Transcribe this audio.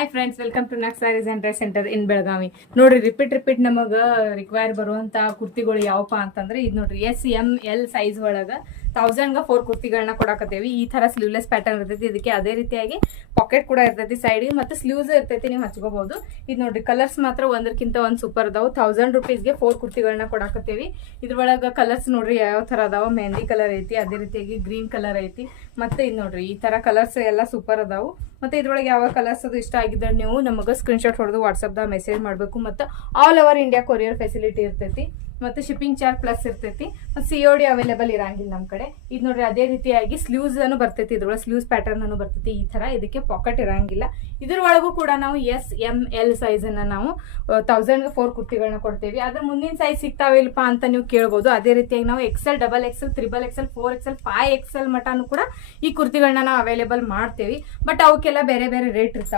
Hi friends, welcome to Nax sarees and dress centre in Belagavi. ನೋಡ್ರಿ, repeat ನಮಗ require ಬರುವಂತ ಕುರ್ತಿಗಳು ಯಾವಪ್ಪ ಅಂತಂದ್ರೆ ಇದು ನೋಡ್ರಿ, SML ಸೈಜ್ ಒಳಗ 1000 4 ಕುರ್ತಿಗಳನ್ನ ಕೊಡಾಕತ್ತೇವಿ. ಈ ತರ ಸ್ಲೀವ್ಲೆಸ್ ಪ್ಯಾಟರ್ನ್ ಇರ್ತೈತಿ. ಇದಕ್ಕೆ ಅದೇ ರೀತಿಯಾಗಿ ಪಾಕೆಟ್ ಕೂಡ ಇರ್ತೈತಿ ಸೈಡ್ಗೆ, ಮತ್ತೆ ಸ್ಲೀವ್ಸ್ ಇರ್ತೈತಿ, ನೀವು ಹಚ್ಕೋಬಹುದು. ಇದು ನೋಡ್ರಿ, ಕಲರ್ಸ್ ಮಾತ್ರ ಒಂದಕ್ಕಿಂತ ಒಂದ್ ಸೂಪರ್ ಅದಾವ. 1000 ರೂಪೀಸ್ಗೆ 4 ಕುರ್ತಿಗಳನ್ನ ಕೊಡಾಕತ್ತೇವಿ. ಇದ್ರೊಳಗ ಕಲರ್ಸ್ ನೋಡ್ರಿ ಯಾವ ತರ ಅದಾವ. ಮೆಹಂದಿ ಕಲರ್ ಐತಿ, ಅದೇ ರೀತಿಯಾಗಿ ಗ್ರೀನ್ ಕಲರ್ ಐತಿ, ಮತ್ತೆ ಇದು ನೋಡ್ರಿ ಈ ತರ ಕಲರ್ಸ್ ಎಲ್ಲ ಸೂಪರ್ ಅದಾವು. ಮತ್ತೆ ಇದ್ರೊಳಗೆ ಯಾವ ಕಲರ್ಸ್ ಅದು ಇಷ್ಟ ಆಗಿದ್ರೆ ನೀವು ನಮಗೆ ಸ್ಕ್ರೀನ್ಶಾಟ್ ಹೊಡೆದು ವಾಟ್ಸಪ್ದಾಗ ಮೆಸೇಜ್ ಮಾಡಬೇಕು. ಮತ್ತು all over India courier facility ಇರ್ತೈತಿ. ಮತ್ತು ಶಿಪ್ಪಿಂಗ್ ಚಾರ್ಜ್ ಪ್ಲಸ್ ಇರ್ತೈತಿ. ಮತ್ತು COD ಅವೈಲೇಬಲ್ ಇರಂಗಿಲ್ಲ ನಮ್ಮ ಕಡೆ. ಇದು ನೋಡ್ರಿ, ಅದೇ ರೀತಿಯಾಗಿ ಸ್ಲೀವ್ಸ್ ಅನ್ನು ಬರ್ತೈತಿ. ಇದ್ರೊಳಗೆ ಸ್ಲೀವ್ಸ್ ಪ್ಯಾಟರ್ನ್ ಅನ್ನು ಬರ್ತೈತಿ ಈ ತರ. ಇದಕ್ಕೆ ಪಾಕೆಟ್ ಇರಂಗಿಲ್ಲ. ಇದ್ರೊಳಗೂ ಕೂಡ ನಾವು SML ಸೈಜ್ ಅನ್ನ ನಾವು 1000 4 ಕುರ್ತಿಗಳನ್ನ ಕೊಡ್ತೇವೆ. ಅದ್ರ ಮುಂದಿನ ಸೈಜ್ ಸಿಗ್ತಾವಿಲ್ಲಪ್ಪ ಅಂತ ನೀವು ಕೇಳ್ಬೋದು. ಅದೇ ರೀತಿಯಾಗಿ ನಾವು XL, XXL, XXL, 4XL, 5XL mutton ಕೂಡ ಈ ಕುರ್ತಿಗಳನ್ನ ನಾವು ಅವೈಲೇಬಲ್ ಮಾಡ್ತೇವೆ. ಬಟ್ ಅವಕ್ಕೆಲ್ಲ ಬೇರೆ ಬೇರೆ ರೇಟ್ ಇರ್ತಾವೆ.